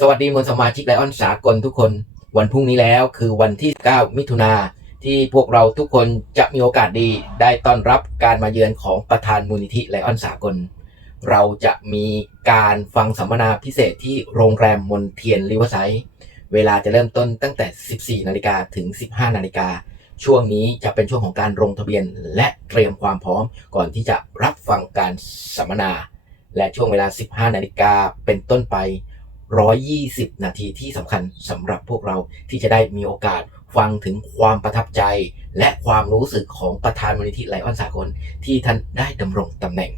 สวัสดีมวลสมาชิกไลออนสากลทุกคน วันพรุ่งนี้แล้วคือวันที่ 9 มิถุนาที่พวกเราทุกคนจะมีโอกาสดีได้ต้อนรับการมาเยือนของประธานมูลนิธิไลออนสากล เราจะมีการฟังสัมมนาพิเศษที่โรงแรมมนเทียนริเวอร์ไซด์เวลาจะเริ่มต้นตั้งแต่ 14 นาฬิกาถึง 15 นาฬิกาช่วงนี้จะเป็นช่วงของการลงทะเบียนและเตรียมความพร้อมก่อนที่จะรับฟังการสัมมนา และช่วงเวลา 15 นาฬิกาเป็นต้นไป 120 นาทีที่สำคัญสำหรับพวกเราที่จะได้มีโอกาสฟังถึงความประทับใจ และความรู้สึกของประธานมูลนิธิไลออนสากลที่ท่านได้ดำรงตำแหน่ง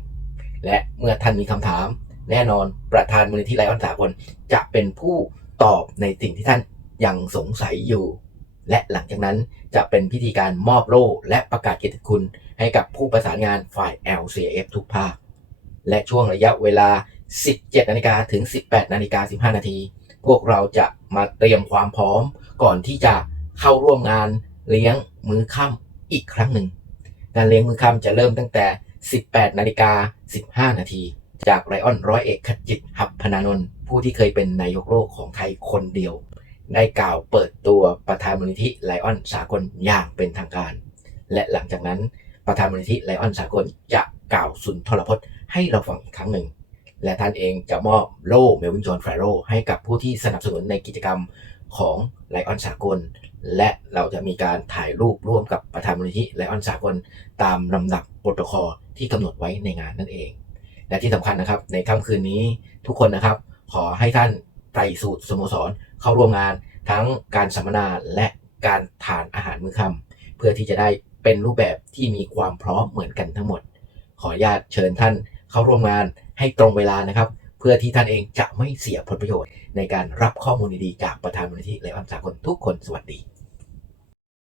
และเมื่อท่านมีคำถาม แน่นอนประธานมูลนิธิไลออนสากลจะเป็นผู้ตอบในสิ่งที่ท่านยังสงสัยอยู่ และหลังจากนั้นจะเป็นพิธีการมอบโล่และประกาศเกียรติคุณ ให้กับผู้ประสานงานฝ่าย LCF ทุกภาคและช่วงระยะเวลา 17นาฬิกาถึง 18นาฬิกา15 นาที พวกเราจะมาเตรียมความพร้อมก่อนที่จะเข้าร่วมงานเลี้ยงมื้อค่ำอีกครั้งหนึ่ง การเลี้ยงมื้อค่ำจะเริ่มตั้งแต่ 18นาฬิกา15 นาที จากไรออนร้อยเอกขจิตหับพนานนท์ผู้ที่เคยเป็นนายกโลกของไทยคนเดียว ได้กล่าวเปิดตัวประธานมูลนิธิไลออนสากลอย่างเป็นทางการ และหลังจากนั้นประธานมูลนิธิไลออนสากลจะกล่าวสุนทรพจน์ให้เราฟังอีกครั้งหนึ่ง และท่านเองจะมอบโล่เมลวินจอห์นแฟโรให้กับผู้ที่สนับสนุนในกิจกรรมของไลออนสากล และเราจะมีการถ่ายรูปร่วมกับประธานมูลนิธิไลออนสากล ตามลำดับโปรโตคอลที่กำหนดไว้ในงานนั่นเอง และที่สำคัญนะครับ ในค่ำคืนนี้ทุกคนนะครับ ขอให้ท่านไตรสูตรสโมสรเข้าร่วมงาน ทั้งการสัมมนาและการทานอาหารมื้อค่ำเพื่อที่จะได้เป็นรูปแบบที่มีความพร้อมเหมือนกันทั้งหมด ขออนุญาตเชิญท่าน เข้าร่วมงานให้ตรงเวลานะครับ เพื่อที่ท่านเองจะไม่เสียผลประโยชน์ ในการรับข้อมูลดีๆจากประธานมูลนิธิไลออนสากลทุกคนสวัสดี